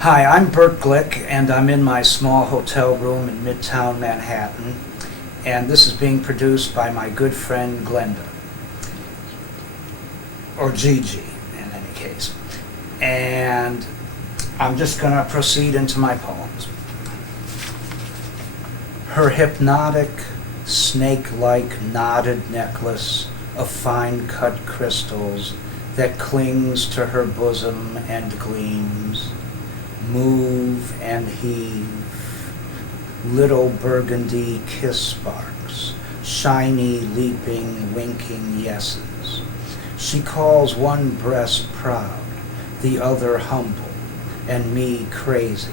Hi, I'm Bert Glick, and I'm in my small hotel room in Midtown Manhattan, and this is being produced by my good friend Glenda, or Gigi in any case. And I'm just going to proceed into my poems. Her hypnotic, snake-like knotted necklace of fine-cut crystals that clings to her bosom and gleams, move and heave, little burgundy kiss sparks, shiny, leaping, winking yeses. She calls one breast proud, the other humble, and me crazy,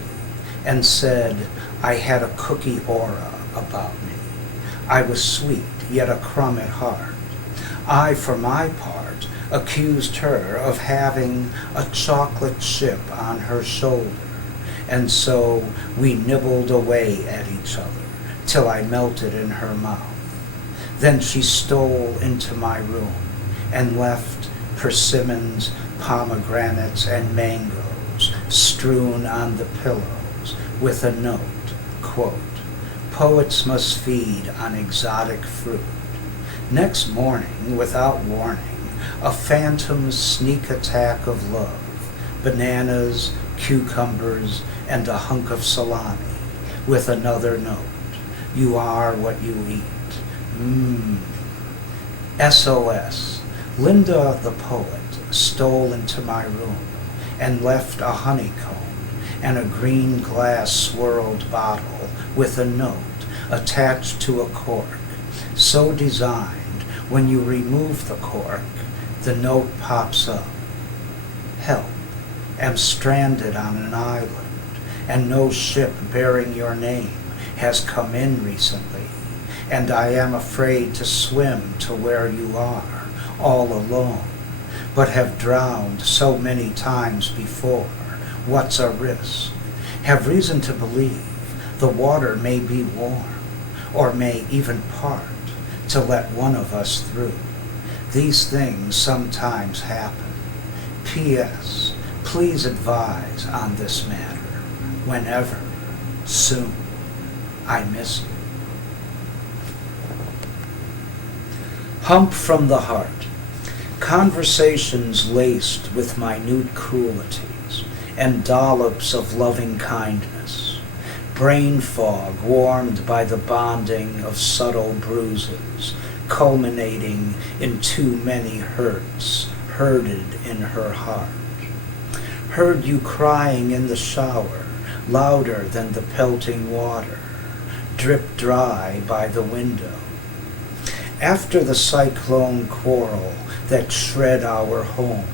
and said I had a cookie aura about me. I was sweet, yet a crumb at heart. I, for my part, accused her of having a chocolate chip on her shoulder, and so we nibbled away at each other till I melted in her mouth. Then she stole into my room and left persimmons, pomegranates, and mangoes strewn on the pillows with a note, quote, "Poets must feed on exotic fruit." Next morning, without warning, a phantom sneak attack of love, bananas, cucumbers, and a hunk of salami, with another note, "You are what you eat." SOS. Linda the poet stole into my room and left a honeycomb and a green glass swirled bottle with a note attached to a cork, so designed when you remove the cork, the note pops up. Help, am stranded on an island, and no ship bearing your name has come in recently, and I am afraid to swim to where you are, all alone, but have drowned so many times before. What's a risk? Have reason to believe the water may be warm, or may even part to let one of us through. These things sometimes happen. P.S. Please advise on this matter whenever, soon. I miss you. Hump from the heart. Conversations laced with minute cruelties and dollops of loving kindness. Brain fog warmed by the bonding of subtle bruises, culminating in too many hurts herded in her heart. Heard you crying in the shower, louder than the pelting water, drip dry by the window. After the cyclone quarrel that shred our home,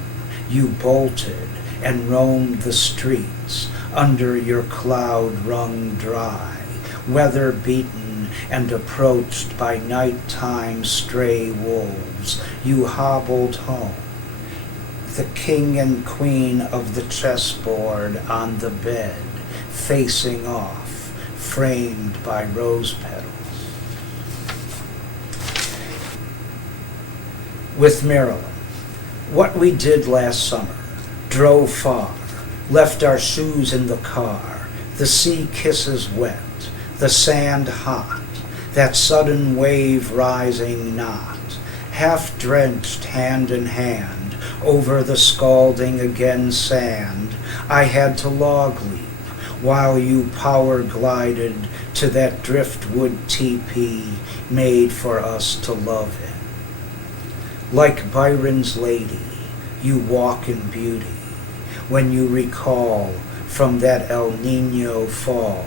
you bolted and roamed the streets under your cloud wrung dry, weather-beaten and approached by nighttime stray wolves. You hobbled home, the king and queen of the chessboard on the bed, facing off, framed by rose petals. With Marilyn, what we did last summer, drove far, left our shoes in the car, the sea kisses wet, the sand hot, that sudden wave rising not, half drenched hand in hand, over the scalding again sand, I had to log leap, while you power glided to that driftwood teepee made for us to love in. Like Byron's lady, you walk in beauty, when you recall from that El Niño fall,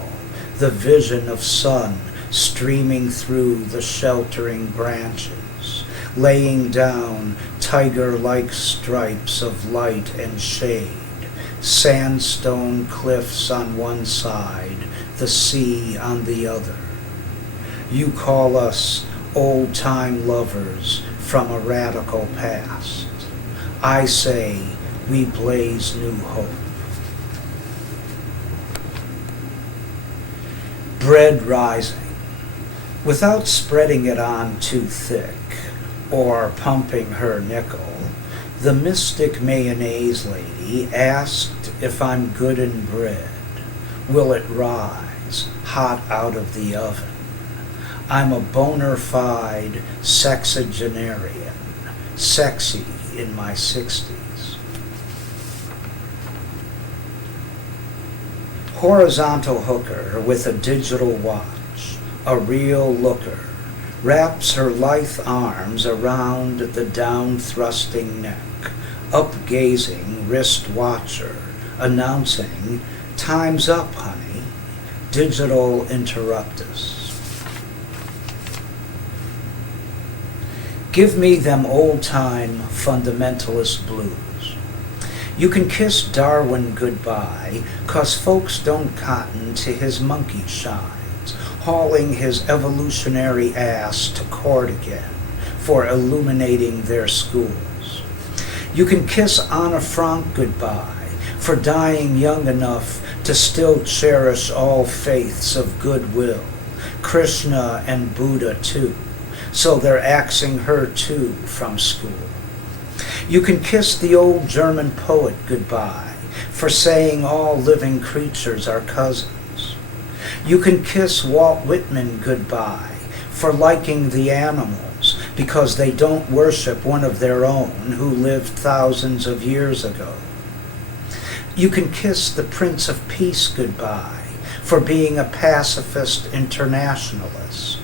the vision of sun streaming through the sheltering branches, laying down tiger-like stripes of light and shade, sandstone cliffs on one side, the sea on the other. You call us old-time lovers from a radical past. I say we blaze new hope. Bread rising, without spreading it on too thick or pumping her nickel, the mystic mayonnaise lady asked if I'm good and bred? Will it rise hot out of the oven? I'm a bona fide sexagenarian, sexy in my 60s. Horizontal hooker with a digital watch, a real looker, wraps her lithe arms around the down-thrusting neck, up-gazing wrist watcher, announcing, "Time's up, honey. Digital interruptus." Give me them old-time fundamentalist blues. You can kiss Darwin goodbye, 'cause folks don't cotton to his monkey shines, hauling his evolutionary ass to court again for illuminating their schools. You can kiss Anna Frank goodbye for dying young enough to still cherish all faiths of goodwill, Krishna and Buddha too, so they're axing her too from school. You can kiss the old German poet goodbye for saying all living creatures are cousins. You can kiss Walt Whitman goodbye for liking the animals because they don't worship one of their own who lived thousands of years ago. You can kiss the Prince of Peace goodbye for being a pacifist internationalist.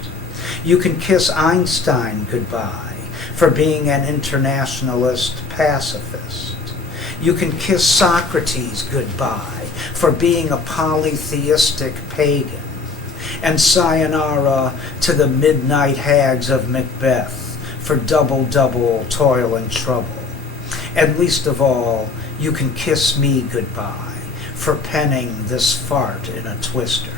You can kiss Einstein goodbye for being an internationalist pacifist. You can kiss Socrates goodbye for being a polytheistic pagan. And sayonara to the midnight hags of Macbeth for double toil and trouble. And least of all, you can kiss me goodbye for penning this fart in a twister.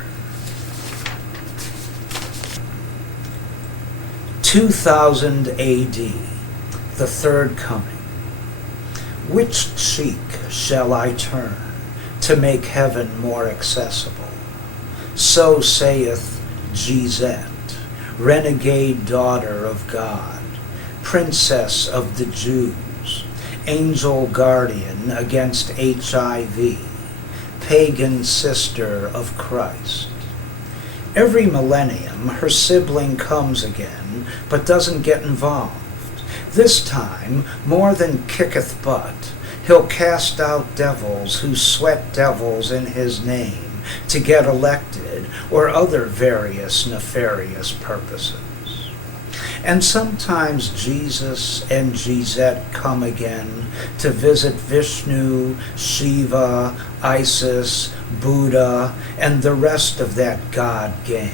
2000 AD, the third coming. Which cheek shall I turn to make heaven more accessible? So saith Sept, renegade daughter of God, princess of the Jews, angel guardian against HIV, pagan sister of Christ. Every millennium, her sibling comes again, but doesn't get involved. This time, more than kicketh butt, he'll cast out devils who sweat devils in his name to get elected or other various nefarious purposes. And sometimes Jesus and Sept come again to visit Vishnu, Shiva, Isis, Buddha, and the rest of that God gang,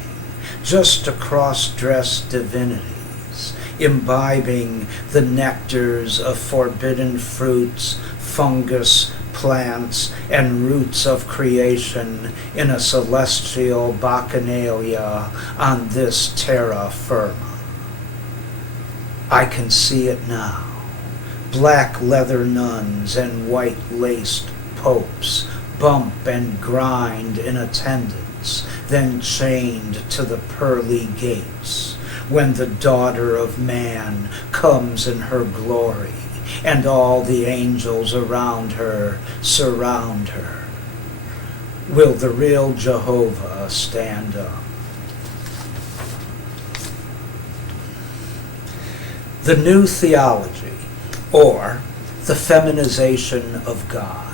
just to cross-dress divinities, imbibing the nectars of forbidden fruits, fungus, plants, and roots of creation in a celestial bacchanalia on this terra firma. I can see it now. Black leather nuns and white-laced popes bump and grind in attendance, then chained to the pearly gates, when the daughter of man comes in her glory, and all the angels around her surround her. Will the real Jehovah stand up? The New Theology, or the Feminization of God.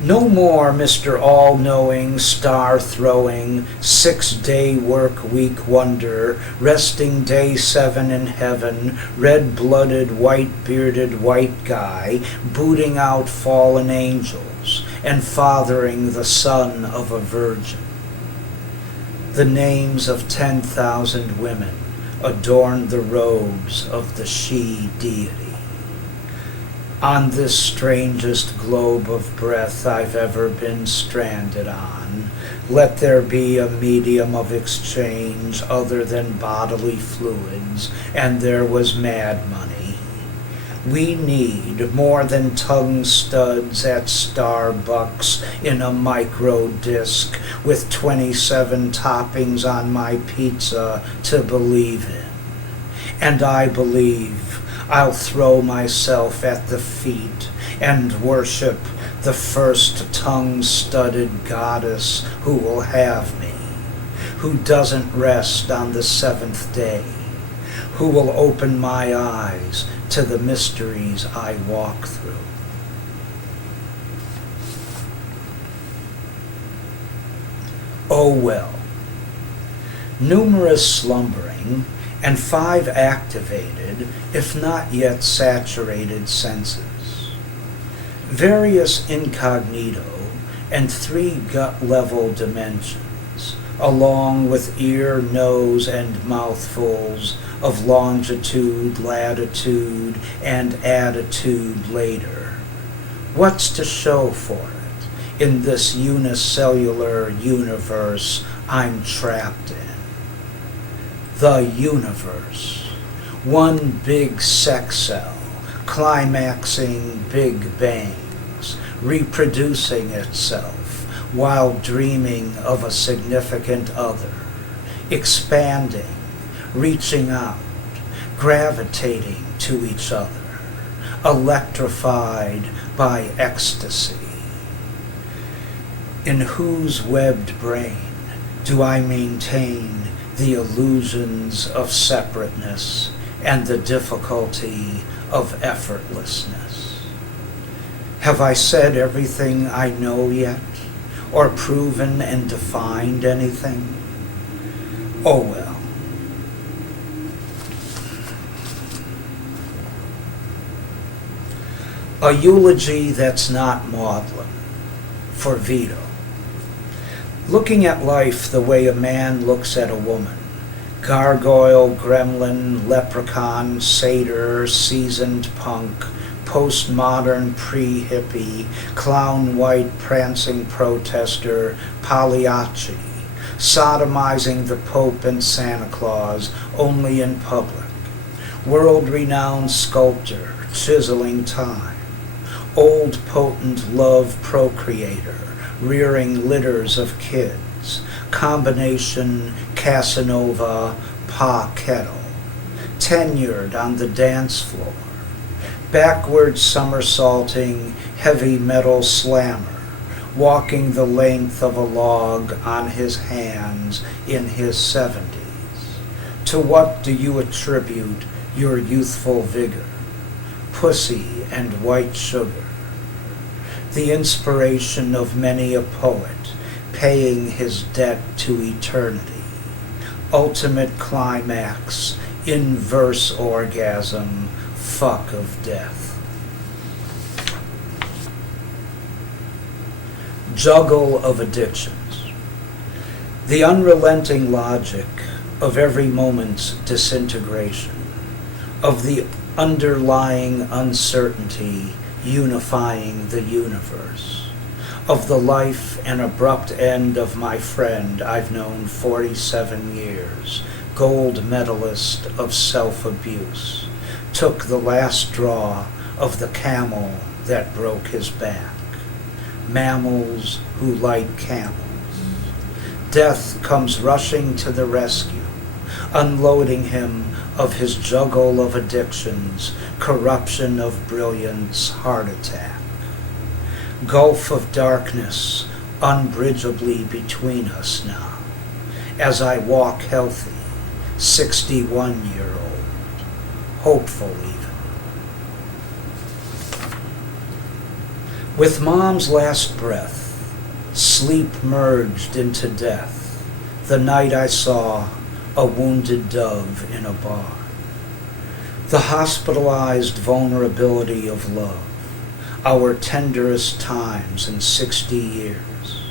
No more Mr. All-Knowing, Star-Throwing, 6-day work week wonder, resting day 7 in heaven, red-blooded, white-bearded white guy, booting out fallen angels, and fathering the son of a virgin. The names of 10,000 women adorn the robes of the she-deity. On this strangest globe of breath I've ever been stranded on, let there be a medium of exchange other than bodily fluids, and there was mad money. We need more than tongue studs at Starbucks in a micro disc with 27 toppings on my pizza to believe in. And I believe I'll throw myself at the feet and worship the first tongue-studded goddess who will have me, who doesn't rest on the seventh day, who will open my eyes to the mysteries I walk through. Oh well, numerous slumbering and 5 activated, if not yet saturated senses, various incognito and 3 gut-level dimensions, along with ear, nose, and mouthfuls of longitude, latitude, and attitude later. What's to show for it in this unicellular universe I'm trapped in? The universe, one big sex cell, climaxing big bangs, reproducing itself while dreaming of a significant other, expanding, reaching out, gravitating to each other, electrified by ecstasy. In whose webbed brain do I maintain the illusions of separateness and the difficulty of effortlessness? Have I said everything I know yet, or proven and defined anything? Oh well. A eulogy that's not maudlin, for Vito. Looking at life the way a man looks at a woman, gargoyle, gremlin, leprechaun, satyr, seasoned punk, postmodern pre-hippie, clown white prancing protester, Pagliacci, sodomizing the Pope and Santa Claus only in public, world-renowned sculptor, chiseling time, old potent love procreator, rearing litters of kids, combination Casanova, Pa Kettle, tenured on the dance floor, backward somersaulting heavy metal slammer, walking the length of a log on his hands in his 70s. To what do you attribute your youthful vigor? Pussy and white sugar. The inspiration of many a poet paying his debt to eternity. Ultimate climax, inverse orgasm, fuck of death. Juggle of addictions. The unrelenting logic of every moment's disintegration, of the underlying uncertainty unifying the universe, of the life and abrupt end of my friend I've known 47 years, gold medalist of self-abuse, took the last straw of the camel that broke his back. Mammals who like camels. Death comes rushing to the rescue, unloading him of his juggle of addictions, corruption of brilliance, heart attack. Gulf of darkness unbridgeably between us now, as I walk healthy, 61-year-old, hopeful even. With mom's last breath, sleep merged into death, the night I saw a wounded dove in a bar. The hospitalized vulnerability of love, our tenderest times in 60 years,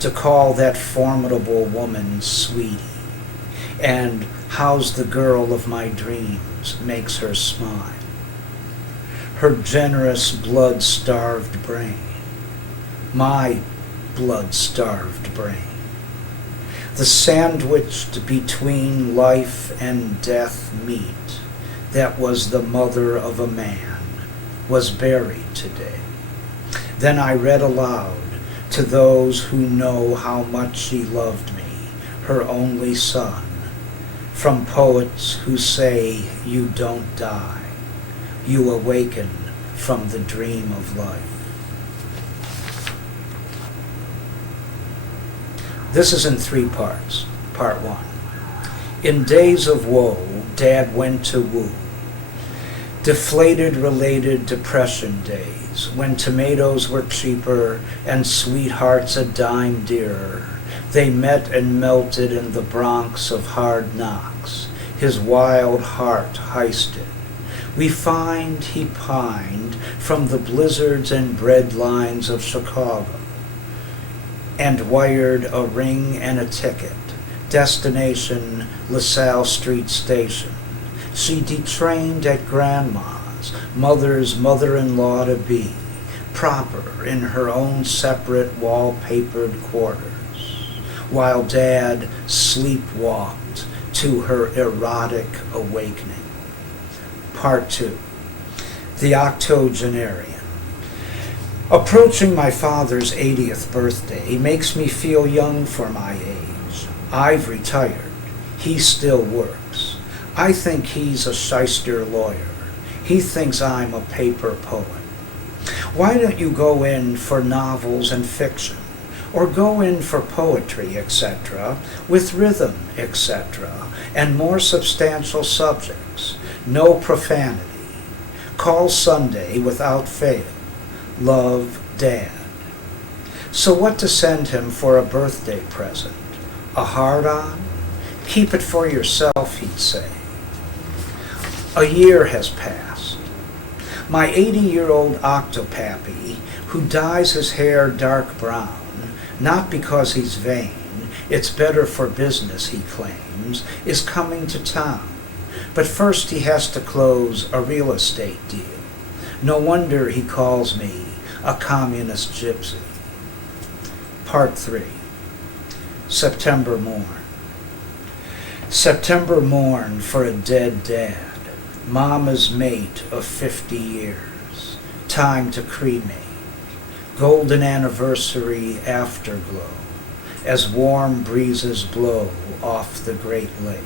to call that formidable woman sweetie, and how's the girl of my dreams makes her smile. Her generous blood-starved brain, my blood-starved brain, the sandwiched between life and death meat that was the mother of a man, was buried today. Then I read aloud to those who know how much she loved me, her only son, from poets who say you don't die, you awaken from the dream of life. This is in 3 parts. Part 1. In days of woe, Dad went to woo. Deflated related depression days, when tomatoes were cheaper and sweethearts a dime dearer. They met and melted in the Bronx of hard knocks, his wild heart heisted. We find he pined from the blizzards and bread lines of Chicago, and wired a ring and a ticket, destination LaSalle Street Station. She detrained at Grandma's, mother's mother-in-law to be, proper in her own separate wallpapered quarters, while Dad sleepwalked to her erotic awakening. Part 2. The Octogenarian. Approaching my father's 80th birthday makes me feel young for my age. I've retired. He still works. I think he's a shyster lawyer. He thinks I'm a paper poet. Why don't you go in for novels and fiction, or go in for poetry, etc., with rhythm, etc., and more substantial subjects? No profanity. Call Sunday without fail. Love, Dad. So what to send him for a birthday present? A hard-on? Keep it for yourself, he'd say. A year has passed. My 80-year-old octopappy, who dyes his hair dark brown, not because he's vain, it's better for business, he claims, is coming to town. But first he has to close a real estate deal. No wonder he calls me a communist gypsy. Part 3. September morn. September morn for a dead dad. Mama's mate of 50 years. Time to cremate. Golden anniversary afterglow as warm breezes blow off the Great Lake.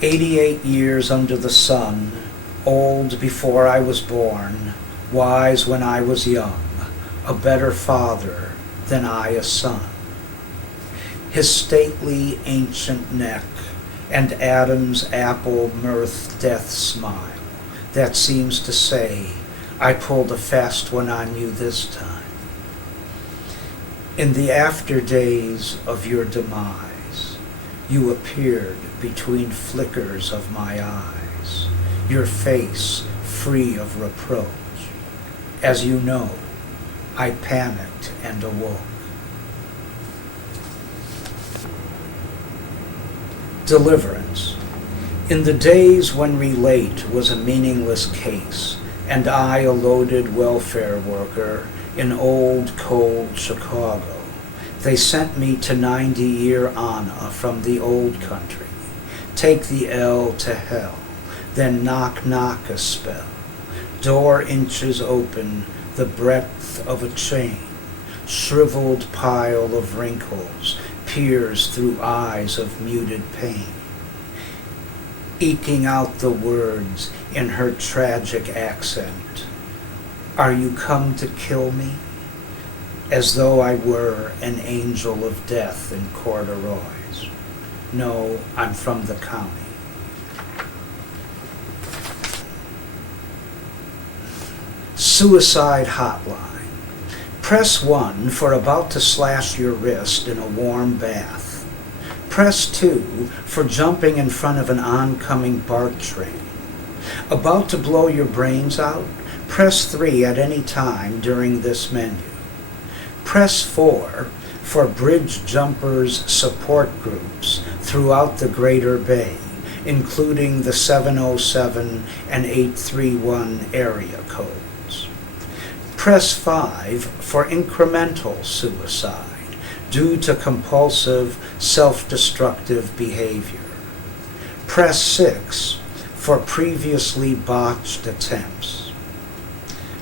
88 years under the sun, old before I was born, wise when I was young, a better father than I a son. His stately ancient neck and Adam's apple mirth death smile that seems to say, I pulled a fast one on you this time. In the after days of your demise, you appeared between flickers of my eyes, your face free of reproach. As you know, I panicked and awoke. Deliverance. In the days when relate was a meaningless case, and I a loaded welfare worker in old cold Chicago, they sent me to 90-year Anna from the old country. Take the L to hell, then knock a spell. Door inches open, the breadth of a chain. Shriveled pile of wrinkles peers through eyes of muted pain. Eking out the words in her tragic accent. Are you come to kill me? As though I were an angel of death in corduroys. No, I'm from the county. Suicide hotline. Press 1 for about to slash your wrist in a warm bath. Press 2 for jumping in front of an oncoming BART train. About to blow your brains out? Press 3 at any time during this menu. Press 4 for bridge jumpers support groups throughout the Greater Bay, including the 707 and 831 area codes. Press 5 for incremental suicide due to compulsive, self-destructive behavior. Press 6 for previously botched attempts.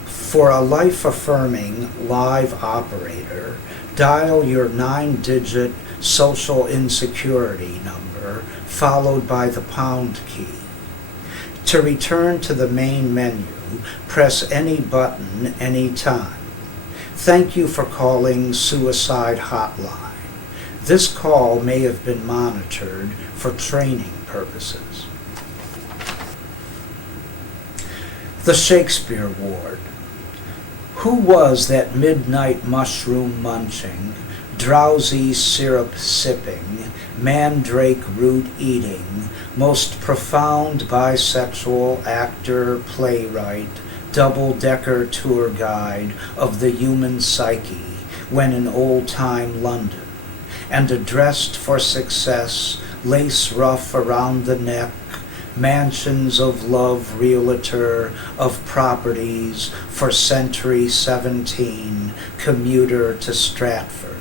For a life-affirming live operator, dial your 9-digit social insecurity number followed by the pound key. To return to the main menu, press any button anytime. Thank you for calling Suicide Hotline. This call may have been monitored for training purposes. The Shakespeare Ward. Who was that midnight mushroom munching, drowsy syrup sipping, mandrake root eating, most profound bisexual actor, playwright, double-decker tour guide of the human psyche when in old-time London, and addressed for success, lace ruff around the neck, mansions of love realtor of properties for Century 17, commuter to Stratford.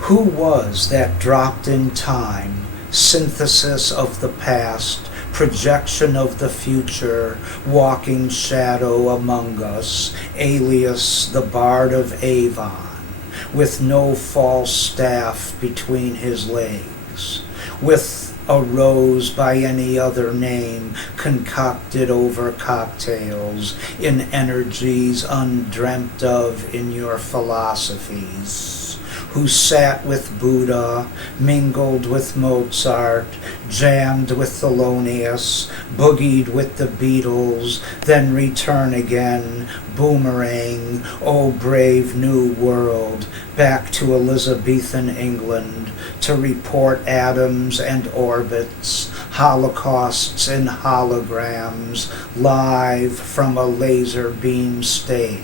Who was that dropped in time, synthesis of the past, projection of the future, walking shadow among us, alias the Bard of Avon, with no false staff between his legs, with a rose by any other name concocted over cocktails in energies undreamt of in your philosophies, who sat with Buddha, mingled with Mozart, jammed with Thelonious, boogied with the Beatles, then return again, boomerang, oh brave new world, back to Elizabethan England, to report atoms and orbits, holocausts and holograms, live from a laser beam stage.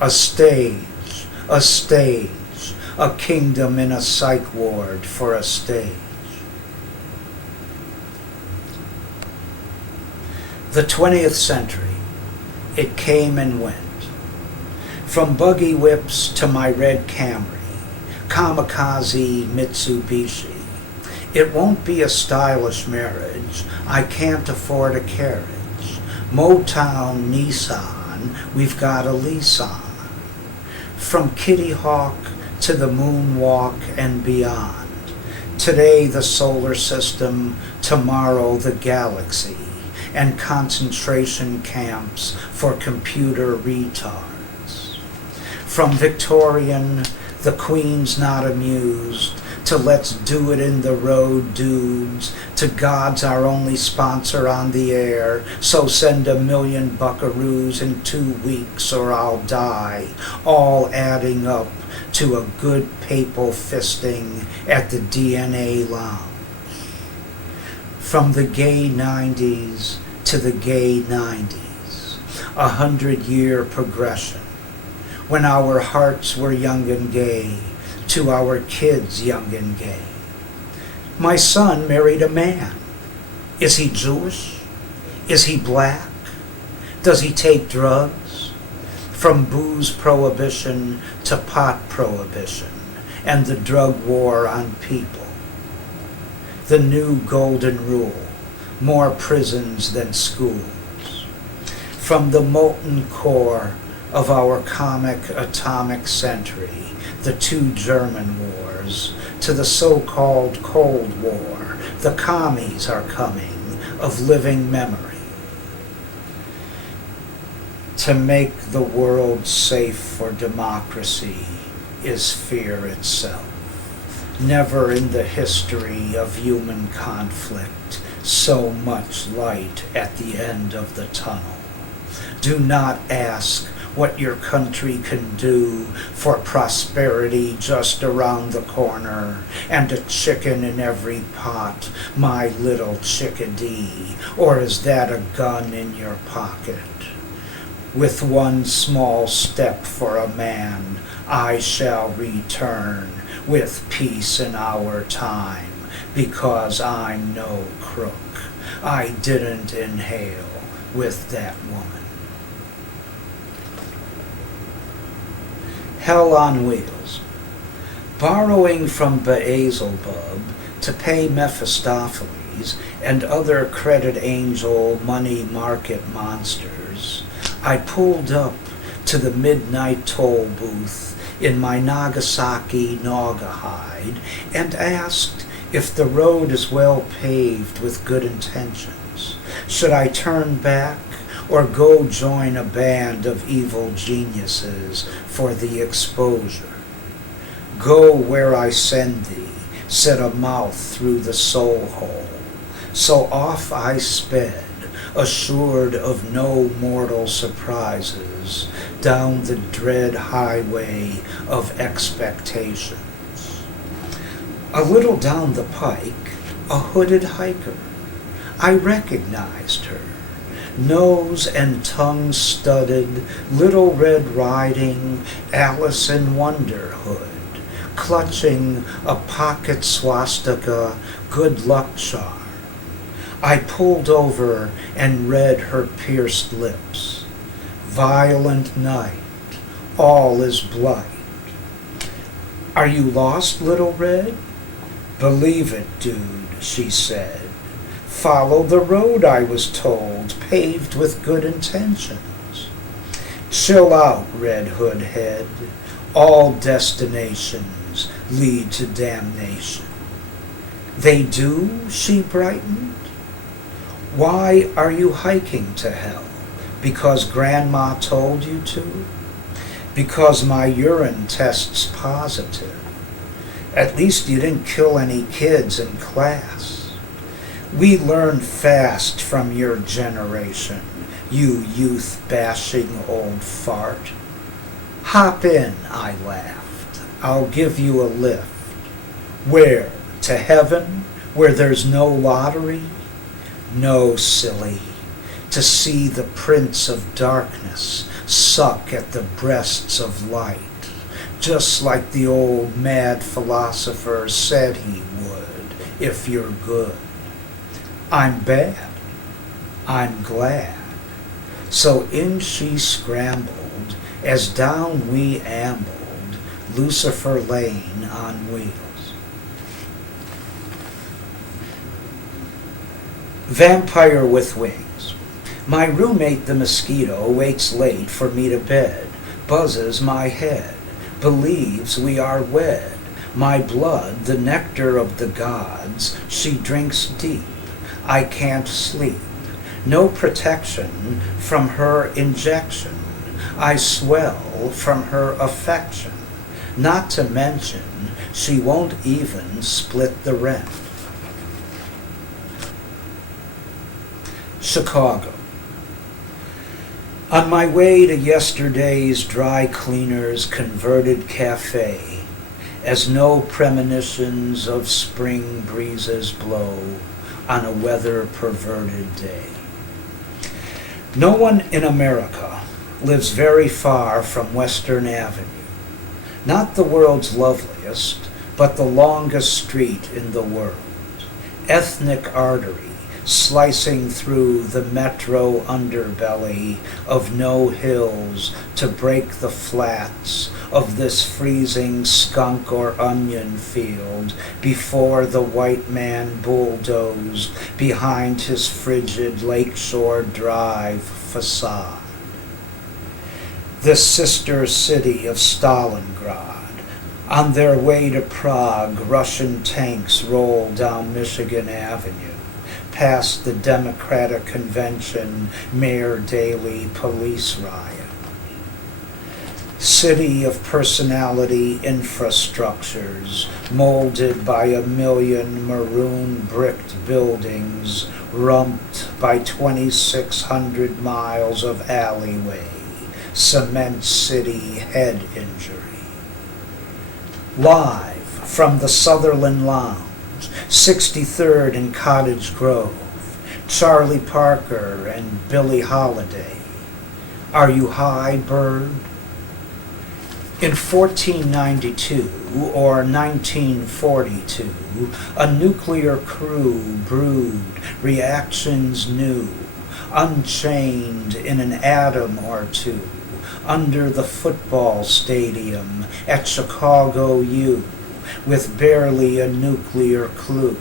A stage, a stage, a kingdom in a psych ward for a stage. The 20th century, it came and went. From buggy whips to my red Camry, kamikaze Mitsubishi. It won't be a stylish marriage, I can't afford a carriage. Motown, Nissan, we've got a lease on. From Kitty Hawk to the moonwalk and beyond. Today the solar system, tomorrow the galaxy, and concentration camps for computer retards. From Victorian, the Queen's not amused, to let's do it in the road dudes, to God's our only sponsor on the air, so send 1,000,000 buckaroos in 2 weeks or I'll die, all adding up to a good papal fisting at the DNA lounge. From the gay 90s to the gay 90s, 100-year progression, when our hearts were young and gay, to our kids young and gay. My son married a man. Is he Jewish? Is he black? Does he take drugs? From booze prohibition to pot prohibition and the drug war on people. The new golden rule, more prisons than schools. From the molten core of our comic atomic century, the 2 German wars, to the so-called Cold War, the commies are coming, of living memory. To make the world safe for democracy is fear itself. Never in the history of human conflict so much light at the end of the tunnel. Do not ask what your country can do for prosperity just around the corner, and a chicken in every pot, my little chickadee, or is that a gun in your pocket? With one small step for a man, I shall return with peace in our time, because I'm no crook. I didn't inhale with that woman. Hell on Wheels. Borrowing from Beelzebub to pay Mephistopheles and other credit angel money market monsters, I pulled up to the midnight toll booth in my Nagasaki Naugahyde and asked if the road is well paved with good intentions. Should I turn back or go join a band of evil geniuses for the exposure? Go where I send thee, said a mouth through the soul hole. So off I sped, assured of no mortal surprises, down the dread highway of expectations. A little down the pike, a hooded hiker. I recognized her. Nose and tongue studded, Little Red Riding, Alice in Wonderhood, clutching a pocket swastika good luck charm. I pulled over and read her pierced lips. Violent night, all is blight. Are you lost, Little Red? Believe it, dude, she said. Follow the road, I was told, paved with good intentions. Chill out, Red Hood Head. All destinations lead to damnation. They do? She brightened. Why are you hiking to hell? Because Grandma told you to? Because my urine tests positive. At least you didn't kill any kids in class. We learn fast from your generation, you youth-bashing old fart. Hop in, I laughed. I'll give you a lift. Where? To heaven? Where there's no lottery? No, silly. To see the prince of darkness suck at the breasts of light, just like the old mad philosopher said he would, if you're good. I'm bad. I'm glad. So in she scrambled, as down we ambled, Lucifer Lane on wheels. Vampire with wings. My roommate the mosquito waits late for me to bed, buzzes my head, believes we are wed. My blood, the nectar of the gods, she drinks deep. I can't sleep. No protection from her injection. I swell from her affection. Not to mention, she won't even split the rent. Chicago. On my way to yesterday's dry cleaner's converted cafe, as no premonitions of spring breezes blow on a weather-perverted day. No one in America lives very far from Western Avenue, not the world's loveliest, but the longest street in the world, ethnic artery slicing through the metro underbelly of no hills to break the flats of this freezing skunk or onion field before the white man bulldozed behind his frigid Lakeshore Drive facade. The sister city of Stalingrad. On their way to Prague, Russian tanks roll down Michigan Avenue, past the Democratic Convention Mayor Daley police riot. City of personality infrastructures molded by a million maroon bricked buildings rumped by 2,600 miles of alleyway, cement city head injury. Live from the Sutherland Lounge, 63rd and Cottage Grove, Charlie Parker and Billie Holiday. Are you high, bird? In 1492 or 1942, a nuclear crew brewed reactions new, unchained in an atom or two, under the football stadium at Chicago U, with barely a nuclear clue,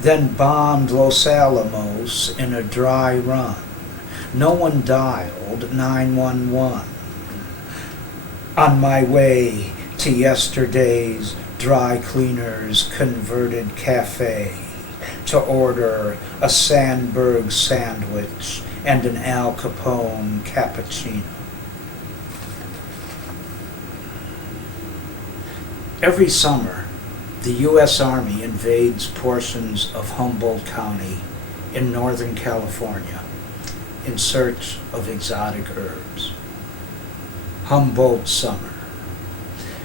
then bombed Los Alamos in a dry run. No one dialed 911. On my way to yesterday's dry cleaner's converted cafe to order a Sandberg sandwich and an Al Capone cappuccino. Every summer, the U.S. Army invades portions of Humboldt County in Northern California in search of exotic herbs. Humboldt Summer.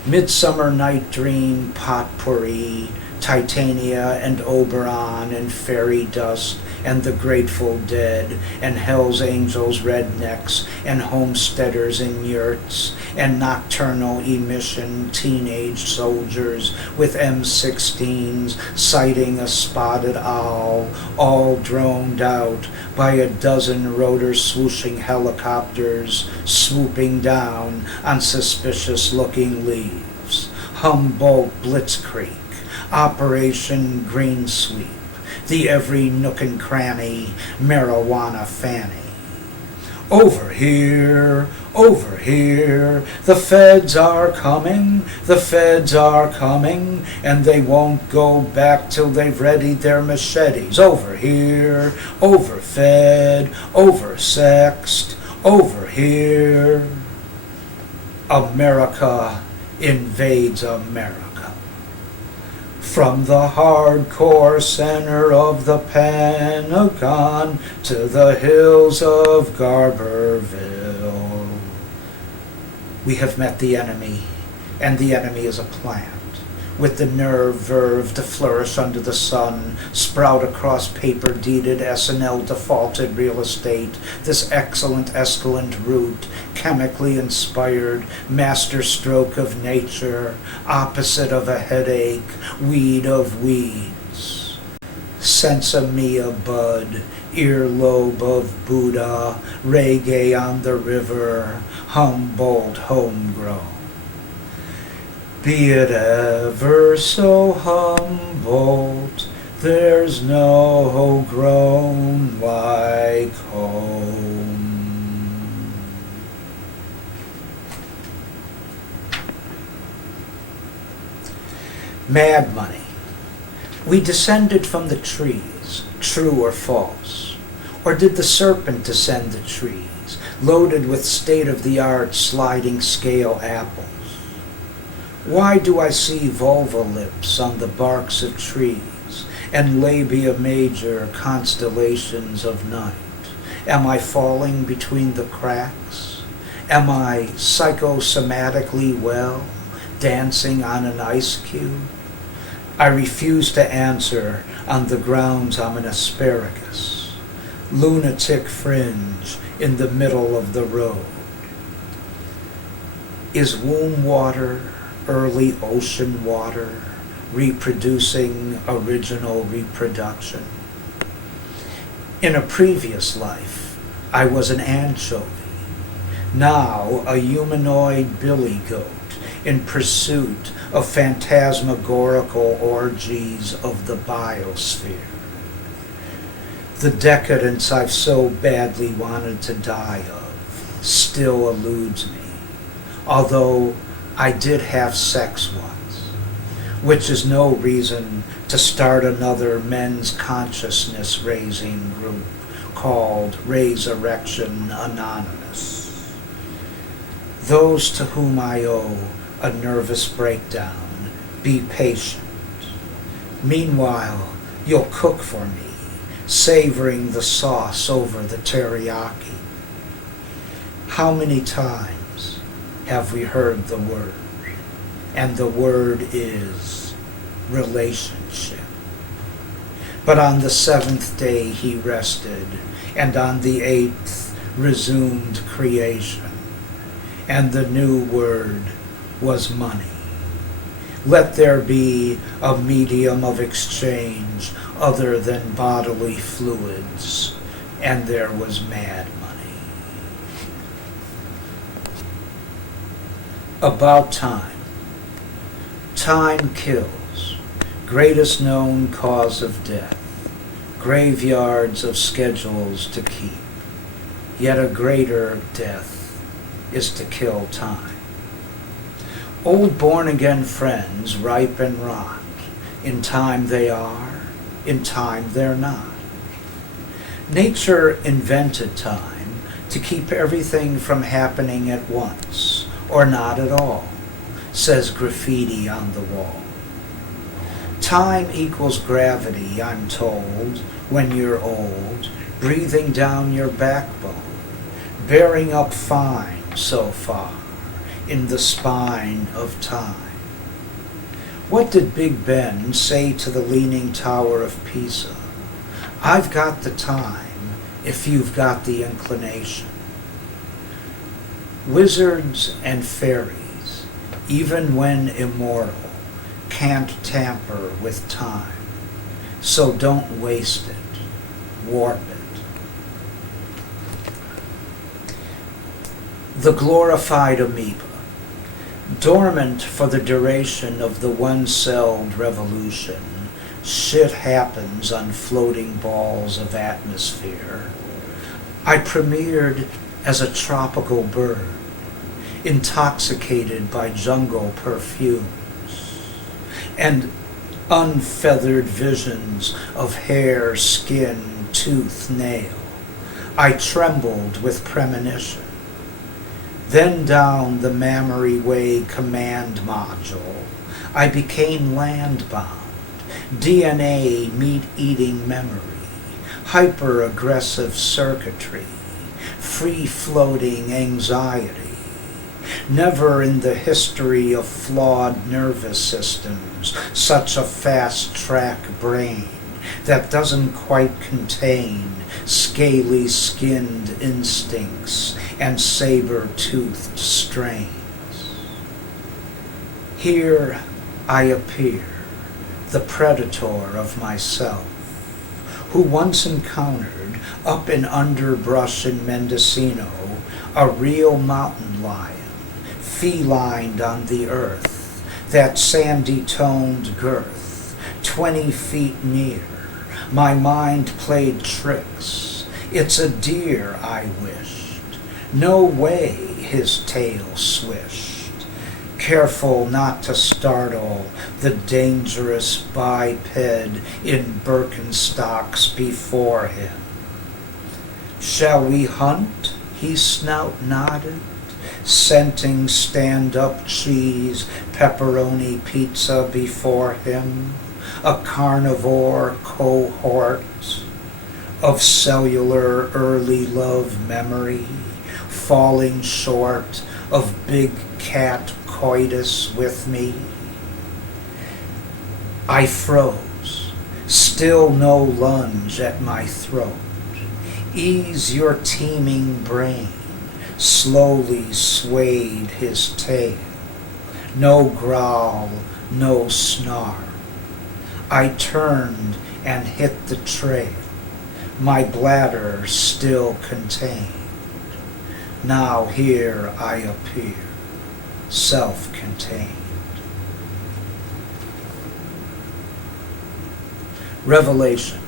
Midsummer Night Dream, Potpourri, Titania and Oberon and Fairy Dust and the Grateful Dead and Hell's Angels Rednecks and Homesteaders in Yurts and Nocturnal Emission Teenage Soldiers with M16s sighting a spotted owl, all droned out by a dozen rotor swooshing helicopters swooping down on suspicious looking leaves. Humboldt Blitzkrieg, Operation Green Sweep, the every nook and cranny marijuana fanny. Over here, the feds are coming, and they won't go back till they've readied their machetes. Over here, overfed, oversexed, over here. America invades America. From the hardcore center of the Pentagon to the hills of Garberville. We have met the enemy, and the enemy is a plant, with the nerve verve to flourish under the sun, sprout across paper-deeded S&L defaulted real estate, this excellent esculent root, chemically inspired, master stroke of nature, opposite of a headache, weed of weeds. Sensimilla bud, earlobe of Buddha, reggae on the river, Humboldt homegrown. Be it ever so Humboldt, there's no grown like home. Mad money. We descended from the trees, true or false? Or did the serpent descend the trees, loaded with state-of-the-art sliding scale apples? Why do I see vulva lips on the barks of trees and labia major constellations of night? Am I falling between the cracks? Am I psychosomatically well, dancing on an ice cube? I refuse to answer on the grounds I'm an asparagus, lunatic fringe in the middle of the road. Is womb water early ocean water reproducing original reproduction? In a previous life, I was an anchovy, now a humanoid billy goat in pursuit of phantasmagorical orgies of the biosphere. The decadence I've so badly wanted to die of still eludes me, although I did have sex once, which is no reason to start another men's consciousness raising group called Resurrection Anonymous. Those to whom I owe a nervous breakdown, be patient. Meanwhile, you'll cook for me, savoring the sauce over the teriyaki. How many times have we heard the word? And the word is relationship. But on the seventh day he rested, and on the eighth resumed creation. And the new word was money. Let there be a medium of exchange other than bodily fluids, and there was mad money. About time. Time kills, greatest known cause of death, graveyards of schedules to keep. Yet a greater death is to kill time. Old born-again friends ripe and rot. In time they are, in time they're not. Nature invented time to keep everything from happening at once, or not at all, says graffiti on the wall. Time equals gravity, I'm told, when you're old, breathing down your backbone, bearing up fine so far, in the spine of time. What did Big Ben say to the Leaning Tower of Pisa? I've got the time, if you've got the inclination. Wizards and fairies, even when immortal, can't tamper with time. So don't waste it, warp it. The glorified amoeba, dormant for the duration of the one-celled revolution, shit happens on floating balls of atmosphere. I premiered as a tropical bird, intoxicated by jungle perfumes and unfeathered visions of hair, skin, tooth, nail. I trembled with premonition. Then down the Mammary Way command module, I became land-bound, DNA meat-eating memory, hyper-aggressive circuitry, free-floating anxiety. Never in the history of flawed nervous systems such a fast-track brain that doesn't quite contain scaly-skinned instincts and saber-toothed strains. Here I appear, the predator of myself, who once encountered up in underbrush in Mendocino a real mountain lion, felined on the earth, that sandy-toned girth, 20 feet near. My mind played tricks. It's a deer, I wished. No way his tail swished. Careful not to startle the dangerous biped in Birkenstocks before him. Shall we hunt? He snout nodded, scenting stand-up cheese, pepperoni pizza before him, a carnivore cohort of cellular early love memory, falling short of big cat coitus with me. I froze, still no lunge at my throat. Ease your teeming brain, slowly swayed his tail. No growl, no snarl. I turned and hit the trail, my bladder still contained. Now here I appear, self-contained. Revelation.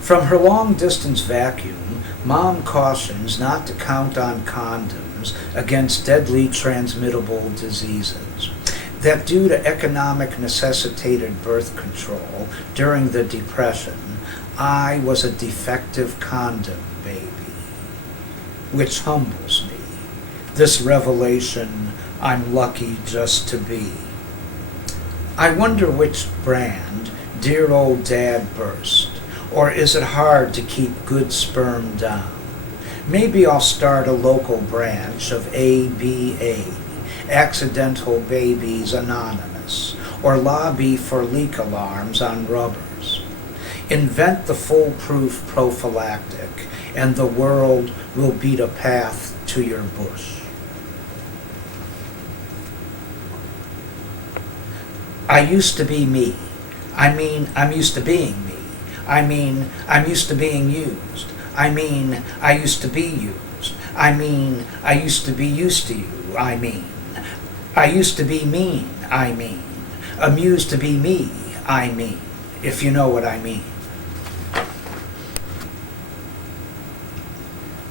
From her long-distance vacuum, Mom cautions not to count on condoms against deadly transmittable diseases. That due to economic necessitated birth control during the Depression, I was a defective condom baby, which humbles me. This revelation I'm lucky just to be. I wonder which brand dear old Dad burst, or is it hard to keep good sperm down? Maybe I'll start a local branch of ABA, Accidental Babies Anonymous, or lobby for leak alarms on rubbers. Invent the foolproof prophylactic, and the world will beat a path to your bush. I used to be me. I'm used to being me. I'm used to being used. I used to be used. I used to be used to you. I used to be mean. Amused to be me. If you know what I mean.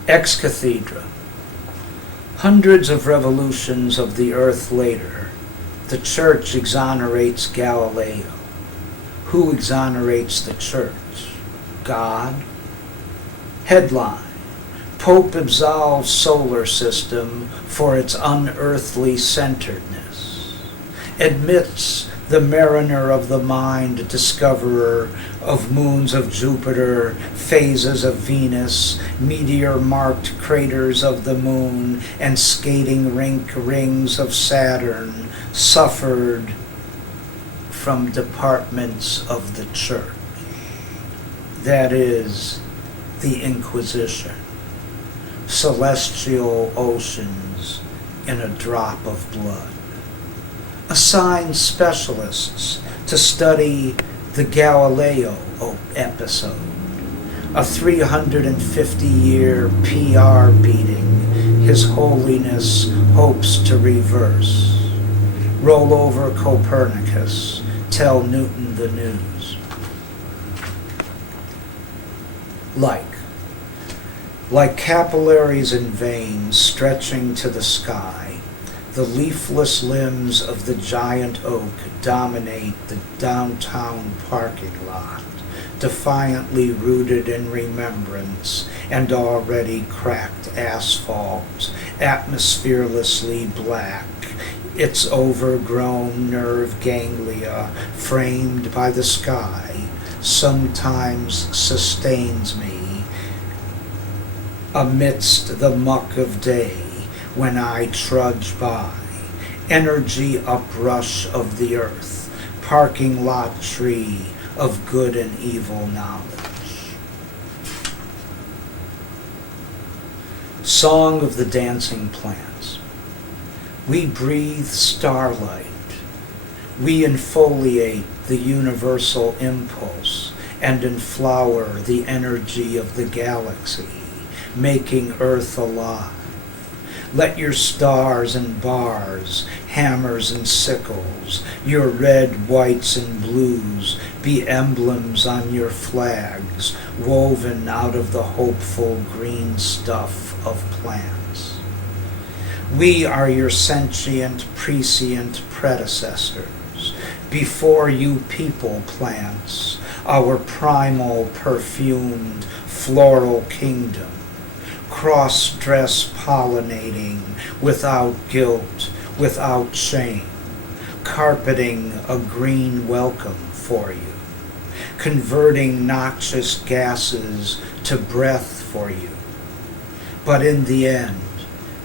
Ex cathedra. Hundreds of revolutions of the earth later, the church exonerates Galileo. Who exonerates the church? God? Headline: Pope absolves solar system for its unearthly centeredness. Admits the mariner of the mind, discoverer of moons of Jupiter, phases of Venus, meteor-marked craters of the moon, and skating rink rings of Saturn, suffered from departments of the church. That is, the Inquisition. Celestial oceans in a drop of blood. Assigned specialists to study the Galileo episode, a 350-year PR beating His Holiness hopes to reverse. Roll over Copernicus, tell Newton the news. Like capillaries and veins stretching to the sky, the leafless limbs of the giant oak dominate the downtown parking lot, defiantly rooted in remembrance and already cracked asphalt, atmospherelessly black, its overgrown nerve ganglia framed by the sky, sometimes sustains me amidst the muck of day when I trudge by, energy uprush of the earth, parking lot tree of good and evil knowledge. Song of the dancing plants. We breathe starlight. We infoliate the universal impulse and enflower the energy of the galaxy, making Earth alive. Let your stars and bars, hammers and sickles, your red, whites, and blues be emblems on your flags, woven out of the hopeful green stuff of plants. We are your sentient, prescient predecessors, before you people plants, our primal, perfumed, floral kingdom, cross-dress pollinating, without guilt, without shame, carpeting a green welcome for you, converting noxious gases to breath for you. But in the end,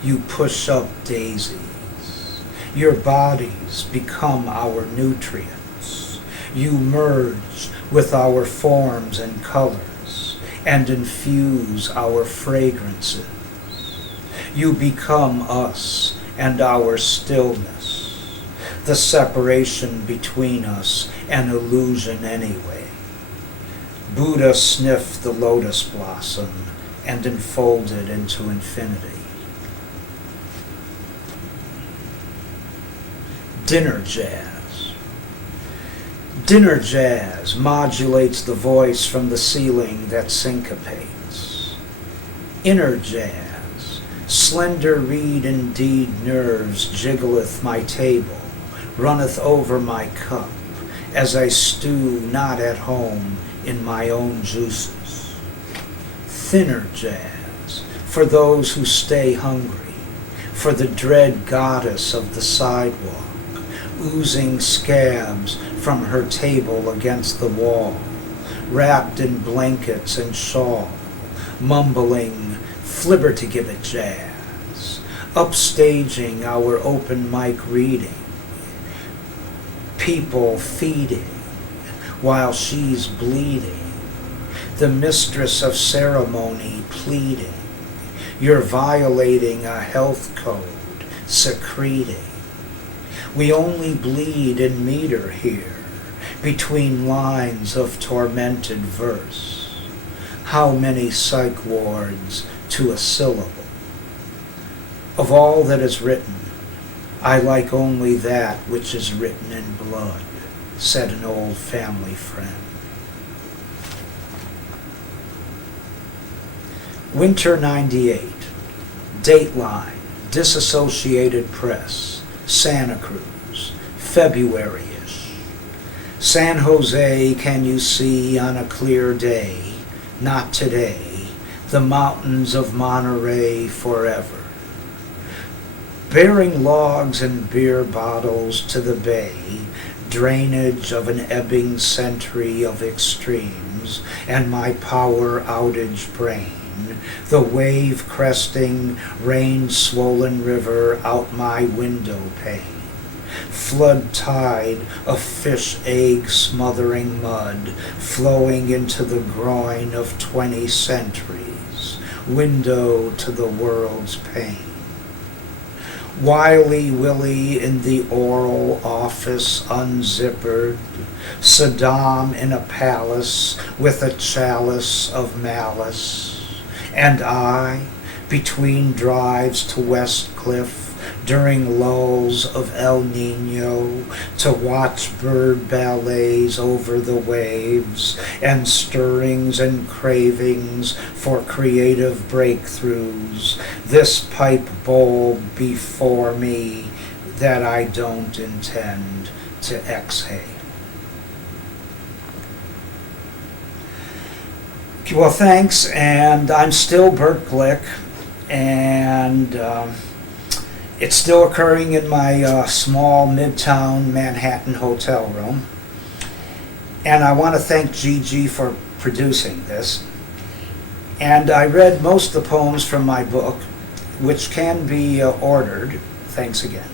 you push up daisies. Your bodies become our nutrients. You merge with our forms and colors and infuse our fragrances. You become us and our stillness, the separation between us an illusion anyway. Buddha sniffed the lotus blossom and enfolded into infinity. Dinner jazz. Dinner jazz modulates the voice from the ceiling that syncopates. Inner jazz, slender reed indeed nerves jiggleth my table, runneth over my cup, as I stew not at home in my own juices. Thinner jazz, for those who stay hungry, for the dread goddess of the sidewalk, oozing scabs from her table against the wall, wrapped in blankets and shawl, mumbling flibbertigibbet jazz, upstaging our open mic reading, people feeding while she's bleeding, the mistress of ceremony pleading, you're violating a health code, secreting. We only bleed in meter here, between lines of tormented verse. How many psych wards to a syllable? Of all that is written, I like only that which is written in blood, said an old family friend. Winter 98, Dateline, Disassociated Press, Santa Cruz, February-ish. San Jose, can you see on a clear day? Not today. The mountains of Monterey forever. bearing logs and beer bottles to the bay, drainage of an ebbing century of extremes, and my power outage brain, the wave cresting, rain-swollen river out my window pane, flood tide of fish egg smothering mud, flowing into the groin of 20 centuries, window to the world's pain. Wily Willie in the oral office unzippered, Saddam in a palace with a chalice of malice, and I, between drives to West Cliff, during lulls of El Nino, to watch bird ballets over the waves, and stirrings and cravings for creative breakthroughs, this pipe bowl before me that I don't intend to exhale. Well, thanks, and I'm still Bert Glick, and it's still occurring in my small midtown Manhattan hotel room. And I want to thank Gigi for producing this. And I read most of the poems from my book, which can be ordered. Thanks again.